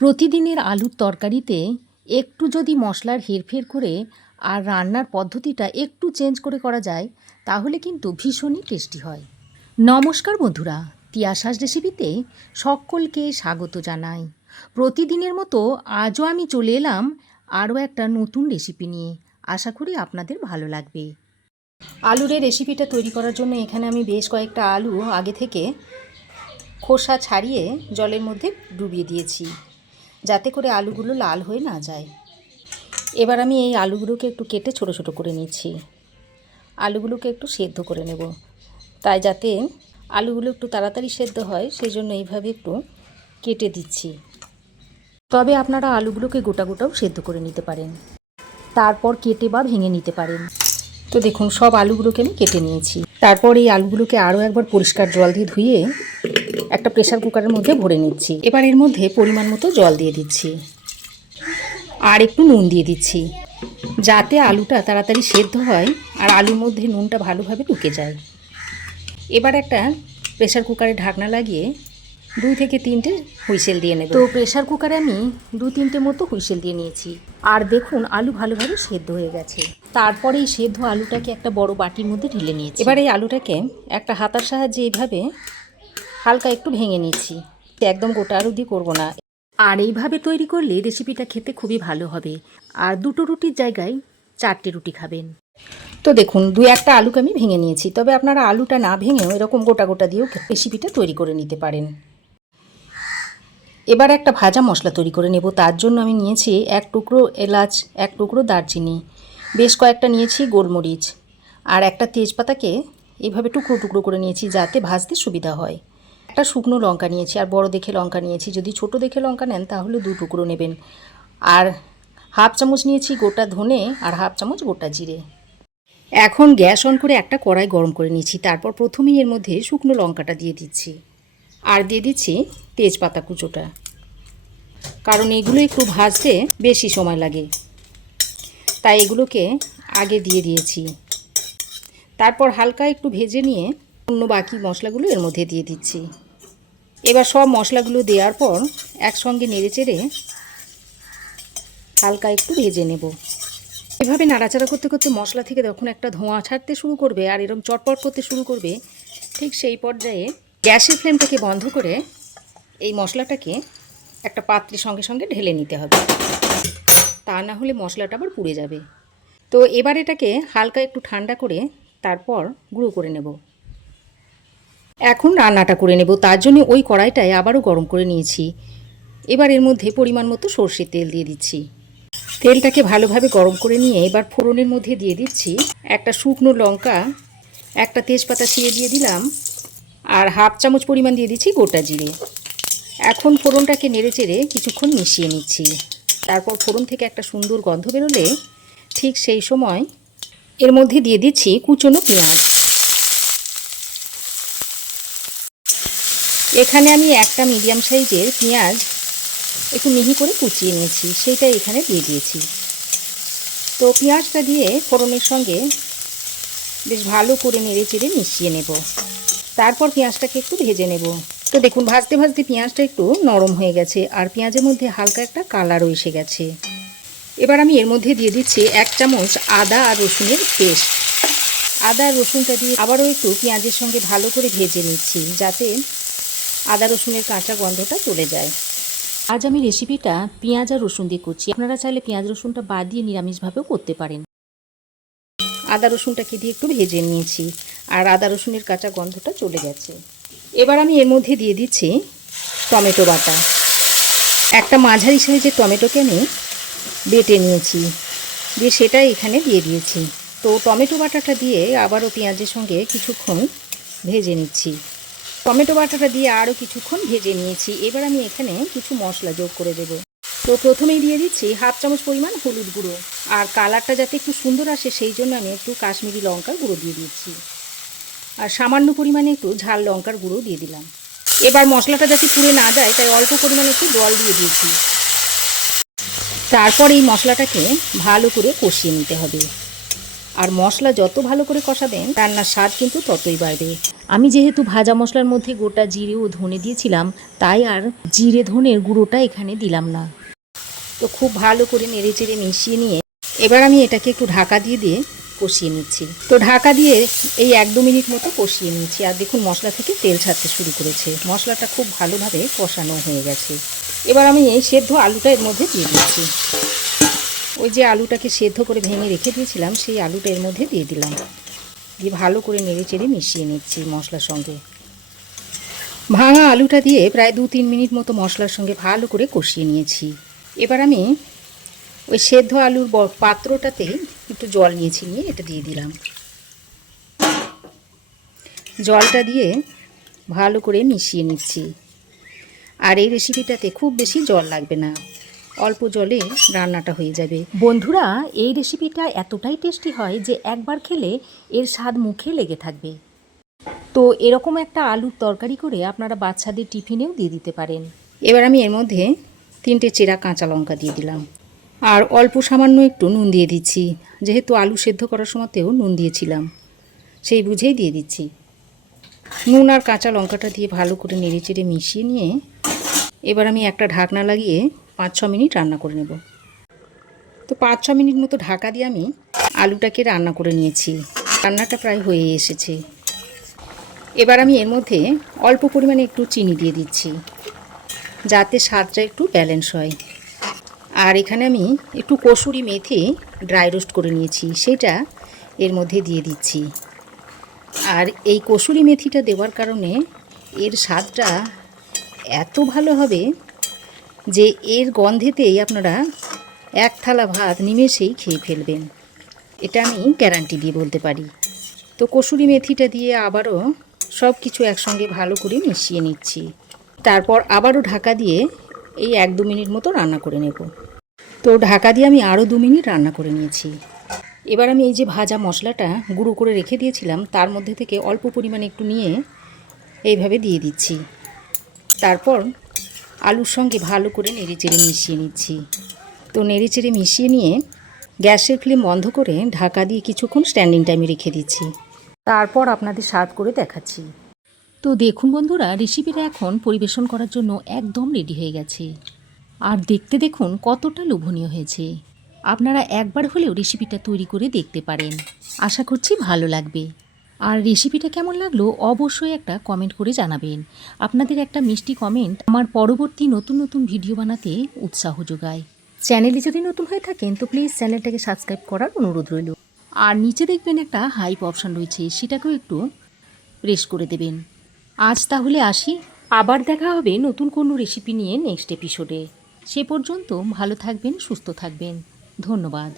প্রতিদিনের আলুর তরকারিতে একটু যদি মশলার হেরফের করে আর রান্নার পদ্ধতিটা একটু চেঞ্জ করে করা যায় তাহলে কিন্তু ভীষণই টেস্টি হয়। নমস্কার বন্ধুরা, তিয়াসাস রেসিপিতে সকলকে স্বাগত জানাই। প্রতিদিনের মতো আজও আমি চলে এলাম আরও একটা নতুন রেসিপি নিয়ে। আশা করি আপনাদের ভালো লাগবে। আলুরের রেসিপিটা তৈরি করার জন্য এখানে আমি বেশ কয়েকটা আলু আগে থেকে খোসা ছাড়িয়ে জলের মধ্যে ডুবিয়ে দিয়েছি, যাতে করে আলুগুলো লাল হয়ে না যায়। এবার আমি এই আলুগুলোকে একটু কেটে ছোট ছোট করে নিচ্ছি। আলুগুলোকে একটু সেদ্ধ করে নেব, তাই যাতে আলুগুলো একটু তাড়াতাড়ি সেদ্ধ হয় সেই জন্য এইভাবে একটু কেটে দিচ্ছি। তবে আপনারা আলুগুলোকে গোটা গোটাও সেদ্ধ করে নিতে পারেন, তারপর কেটে বা ভেঙে নিতে পারেন। তো দেখুন, সব আলুগুলোকে আমি কেটে নিয়েছি। তারপর এই আলুগুলোকে আরও একবার পরিষ্কার জল দিয়ে ধুয়ে একটা প্রেসার কুকারের মধ্যে ভরে নিচ্ছি। এবার এর মধ্যে পরিমাণ মতো জল দিয়ে দিচ্ছি আর একটু নুন দিয়ে দিচ্ছি, যাতে আলুটা তাড়াতাড়ি সেদ্ধ হয় আর আলুর মধ্যে নুনটা ভালোভাবে ঢুকে যায়। এবার একটা প্রেসার কুকারে ঢাকনা লাগিয়ে 2 থেকে 3টে হুইসেল দিয়ে নেব। তো প্রেসার কুকারে আমি 2-3টে মতো হুইসেল দিয়ে নিয়েছি। আর দেখুন, আলু ভালোভাবে সেদ্ধ হয়ে গেছে। তারপরে এই সেদ্ধ আলুটাকে একটা বড় বাটির মধ্যে ঢেলে নিয়েছি। এবার এই আলুটাকে একটা হাতার সাহায্যে এইভাবে হালকা একটু ভেঙে নিচ্ছি। একদম গোটা আলু দিয়ে করবো না। আর এইভাবে তৈরি করলে রেসিপিটা খেতে খুবই ভালো হবে। আর 2টো রুটির জায়গায় 4টে রুটি খাবেন। তো দেখুন, 2-1টা আলুকে আমি ভেঙে নিয়েছি। তবে আপনারা আলুটা না ভেঙেও এরকম গোটা গোটা দিয়েও রেসিপিটা তৈরি করে নিতে পারেন। এবার একটা ভাজা মশলা তৈরি করে নেব। তার জন্য আমি নিয়েছি 1 টুকরো এলাচ, 1 টুকরো দারচিনি, বেশ কয়েকটা নিয়েছি গোলমরিচ, আর একটা তেজপাতাকে এইভাবে টুকরো টুকরো করে নিয়েছি যাতে ভাজতে সুবিধা হয়। একটা শুকনো লঙ্কা নিয়েছি আর বড় দেখে লঙ্কা নিয়েছি। যদি ছোট দেখে লঙ্কা নেন তাহলে 2 টুকরো নেবেন। আর হাফ চামচ নিয়েছি গোটা ধনে আর হাফ চামচ গোটা জিরে। এখন গ্যাস অন করে একটা কড়াই গরম করে নিয়েছি। তারপর প্রথমেই এর মধ্যে শুকনো লঙ্কাটা দিয়ে দিচ্ছি আর দিয়ে দিচ্ছি তেজপাতা কুচোটা, কারণ এগুলো একটু ভাজতে বেশি সময় লাগে, তাই এগুলোকে আগে দিয়ে দিয়েছি। তারপর হালকা একটু ভেজে নিয়ে অন্য বাকি মশলাগুলো এর মধ্যে দিয়ে দিচ্ছি। এবার সব মশলাগুলো দেওয়ার পর একসঙ্গে নেড়েচেড়ে হালকা একটু ভেজে নেব। এভাবে নাড়াচাড়া করতে করতে মশলা থেকে যখন একটা ধোঁয়া ছাড়তে শুরু করবে আর এরকম চটপট করতে শুরু করবে, ঠিক সেই পর্যায়ে গ্যাসের ফ্লেমটাকে বন্ধ করে এই মশলাটাকে একটা পাত্রের সঙ্গে সঙ্গে ঢেলে নিতে হবে, তা না হলে মশলাটা আবার পুড়ে যাবে। তো এবার এটাকে হালকা একটু ঠান্ডা করে তারপর গুঁড়ো করে নেব। এখন রান্নাটা করে নেব, তার জন্য ওই কড়াইটায় আবারও গরম করে নিয়েছি। এবার এর মধ্যে পরিমাণ মতো সর্ষের তেল দিয়ে দিচ্ছি। তেলটাকে ভালোভাবে গরম করে নিয়ে এবার ফোড়নের মধ্যে দিয়ে দিচ্ছি একটা শুকনো লঙ্কা, একটা তেজপাতা ছিঁড়ে দিয়ে দিলাম, আর হাফ চামচ পরিমাণ দিয়ে দিচ্ছি গোটা জিরে। এখন ফোড়নটাকে নেড়েচেড়ে কিছুক্ষণ মিশিয়ে নিচ্ছি। তারপর ফোড়ন থেকে একটা সুন্দর গন্ধ বেরোলে ঠিক সেই সময় এর মধ্যে দিয়ে দিচ্ছি কুচনো পেঁয়াজ। এখানে আমি একটা মিডিয়াম সাইজের পেঁয়াজ একটু মিহি করে কুচিয়ে নিয়েছি, সেইটা এখানে দিয়ে দিয়েছি। তো পেঁয়াজটা দিয়ে ফোড়নের সঙ্গে বেশ ভালো করে নেড়েচেড়ে মিশিয়ে নেব। তারপর পেঁয়াজটাকে একটু ভেজে নেব। তো দেখুন, ভাজতে ভাজতে পেঁয়াজটা একটু নরম হয়ে গেছে আর পেঁয়াজের মধ্যে হালকা একটা কালারও এসে গেছে। এবার আমি এর মধ্যে দিয়ে দিচ্ছি 1 চামচ আদা আর রসুনের পেস্ট। আদা আর রসুনটা দিয়ে আবারও একটু পেঁয়াজের সঙ্গে ভালো করে ভেজে নিচ্ছি, যাতে আদা রসুনের কাঁচা গন্ধটা চলে যায়। আজ আমি রেসিপিটা পেঁয়াজ আর রসুন দিয়ে করছি। আপনারা চাইলে পেঁয়াজ রসুনটা বাদ দিয়ে নিরামিষভাবেও করতে পারেন। আদা রসুনটাকে দিয়ে একটু ভেজে নিয়েছি আর আদা রসুনের কাঁচা গন্ধটা চলে গেছে। এবার আমি এর মধ্যে দিয়ে দিচ্ছি টমেটো বাটা। একটা মাঝারি সাইজের টমেটোকে আমি বেটে নিয়েছি, দিয়ে সেটা এখানে দিয়ে দিয়েছি। তো টমেটো বাটাটা দিয়ে আবারও পেঁয়াজের সঙ্গে কিছুক্ষণ ভেজে নিচ্ছি। টমেটো বাটাটা দিয়ে আরও কিছুক্ষণ ভেজে নিয়েছি। এবার আমি এখানে কিছু মশলা যোগ করে দেব। তো প্রথমেই দিয়ে দিচ্ছি হাফ চামচ পরিমাণ হলুদ গুঁড়ো, আর কালারটা যাতে একটু সুন্দর আসে সেই জন্য আমি একটু কাশ্মীরি লঙ্কার গুঁড়ো দিয়ে দিচ্ছি, আর সামান্য পরিমাণে একটু ঝাল লঙ্কার গুঁড়ো দিয়ে দিলাম। এবার মশলাটা যাতে পুড়ে না যায় তাই অল্প পরিমাণে একটু জল দিয়ে দিয়েছি। তারপর এই মশলাটাকে ভালো করে কষিয়ে নিতে হবে। আর মশলা যত ভালো করে কষাবেন রান্নার স্বাদ কিন্তু ততই বাড়বে। আমি যেহেতু ভাজা মশলার মধ্যে গোটা জিরে ও ধনে দিয়েছিলাম, তাই আর জিরে ধনের গুঁড়োটা এখানে দিলাম না। তো খুব ভালো করে নেড়েচেড়ে মিশিয়ে নিয়ে এবার আমি এটাকে একটু ঢাকা দিয়ে কষিয়ে নিচ্ছি। তো ঢাকা দিয়ে এই 1-2 মিনিট মতো কষিয়ে নিচ্ছি। আর দেখুন মশলা থেকে তেল ছাড়তে শুরু করেছে। মশলাটা খুব ভালোভাবে কষানো হয়ে গেছে। এবার আমি এই সেদ্ধ আলুটা এর মধ্যে দিয়ে দিচ্ছি। ওই যে আলুটাকে সেদ্ধ করে ভেঙে রেখে দিয়েছিলাম, সেই আলুটা এর মধ্যে দিয়ে দিলাম। দিয়ে ভালো করে নেড়েচেড়ে মিশিয়ে নিচ্ছি মশলার সঙ্গে। ভাঙা আলুটা দিয়ে প্রায় 2-3 মিনিট মতো মশলার সঙ্গে ভালো করে কষিয়ে নিয়েছি। এবার আমি ওই সেদ্ধ আলুর পাত্রটাতে একটু জল নিয়ে এটা দিয়ে দিলাম। জলটা দিয়ে ভালো করে মিশিয়ে নিচ্ছি। আর এই রেসিপিটাতে খুব বেশি জল লাগবে না, অল্প জলে রান্নাটা হয়ে যাবে। বন্ধুরা, এই রেসিপিটা এতটাই টেস্টি হয় যে একবার খেলে এর স্বাদ মুখে লেগে থাকবে। তো এরকম একটা আলুর তরকারি করে আপনারা বাচ্চাদের টিফিনেও দিয়ে দিতে পারেন। এবার আমি এর মধ্যে 3টে চেরা কাঁচা লঙ্কা দিয়ে দিলাম। আর অল্প সামান্য একটু নুন দিয়ে দিচ্ছি, যেহেতু আলু সেদ্ধ করার সময়তেও নুন দিয়েছিলাম, সেই বুঝেই দিয়ে দিচ্ছি। নুন আর কাঁচা লঙ্কাটা দিয়ে ভালো করে নেড়েচেড়ে মিশিয়ে নিয়ে এবার আমি একটা ঢাকনা লাগিয়ে 5-6 মিনিট রান্না করে নেব। তো 5-6 মিনিট মতো ঢাকা দিয়ে আমি আলুটাকে রান্না করে নিয়েছি। রান্নাটা প্রায় হয়ে এসেছে। এবার আমি এর মধ্যে অল্প পরিমাণে একটু চিনি দিয়ে দিচ্ছি, যাতে স্বাদটা একটু ব্যালেন্স হয়। আর এখানে আমি একটু কসুরি মেথি ড্রাই রোস্ট করে নিয়েছি, সেটা এর মধ্যে দিয়ে দিচ্ছি। আর এই কসুরি মেথিটা দেওয়ার কারণে এর স্বাদটা এত ভালো হবে যে এর গন্ধেতেই আপনারা এক থালা ভাত নিমেষেই খেয়ে ফেলবেন। এটা আমি গ্যারান্টি দিয়ে বলতে পারি। তো কসুরি মেথিটা দিয়ে আবারও সব কিছু একসঙ্গে ভালো করে মিশিয়ে নিচ্ছি। তারপর আবারও ঢাকা দিয়ে এই 1-2 মিনিট মতো রান্না করে নেব। তো ঢাকা দিয়ে আমি আরও 2 মিনিট রান্না করে নিয়েছি। এবার আমি এই যে ভাজা মশলাটা গুঁড়ো করে রেখে দিয়েছিলাম, তার মধ্যে থেকে অল্প পরিমাণে একটু নিয়ে এইভাবে দিয়ে দিচ্ছি। তারপর আলুর সঙ্গে ভালো করে নেড়েচেড়ে মিশিয়ে নিচ্ছি। তো নেড়েচেড়ে মিশিয়ে নিয়ে গ্যাসের ফ্লেম বন্ধ করে ঢাকা দিয়ে কিছুক্ষণ স্ট্যান্ডিং টাইমে রেখে দিচ্ছি। তারপর আপনাদের সার্ভ করে দেখাচ্ছি। তো দেখুন বন্ধুরা, রেসিপিটা এখন পরিবেশন করার জন্য একদম রেডি হয়ে গেছে। আর দেখতে দেখুন কতটা লোভনীয় হয়েছে। আপনারা একবার হলেও রেসিপিটা তৈরি করে দেখতে পারেন। আশা করছি ভালো লাগবে। আর রেসিপিটা কেমন লাগলো অবশ্যই একটা কমেন্ট করে জানাবেন। আপনাদের একটা মিষ্টি কমেন্ট আমার পরবর্তী নতুন নতুন ভিডিও বানাতে উৎসাহ যোগায়। চ্যানেলে যদি নতুন হয়ে থাকেন তো প্লিজ চ্যানেলটাকে সাবস্ক্রাইব করার অনুরোধ রইল। আর নিচে দেখবেন একটা হাইপ অপশান রয়েছে, সেটাকেও একটু প্রেস করে দেবেন। আজ তাহলে আসি, আবার দেখা হবে নতুন কোনো রেসিপি নিয়ে নেক্সট এপিসোডে। সে পর্যন্ত ভালো থাকবেন, সুস্থ থাকবেন। ধন্যবাদ।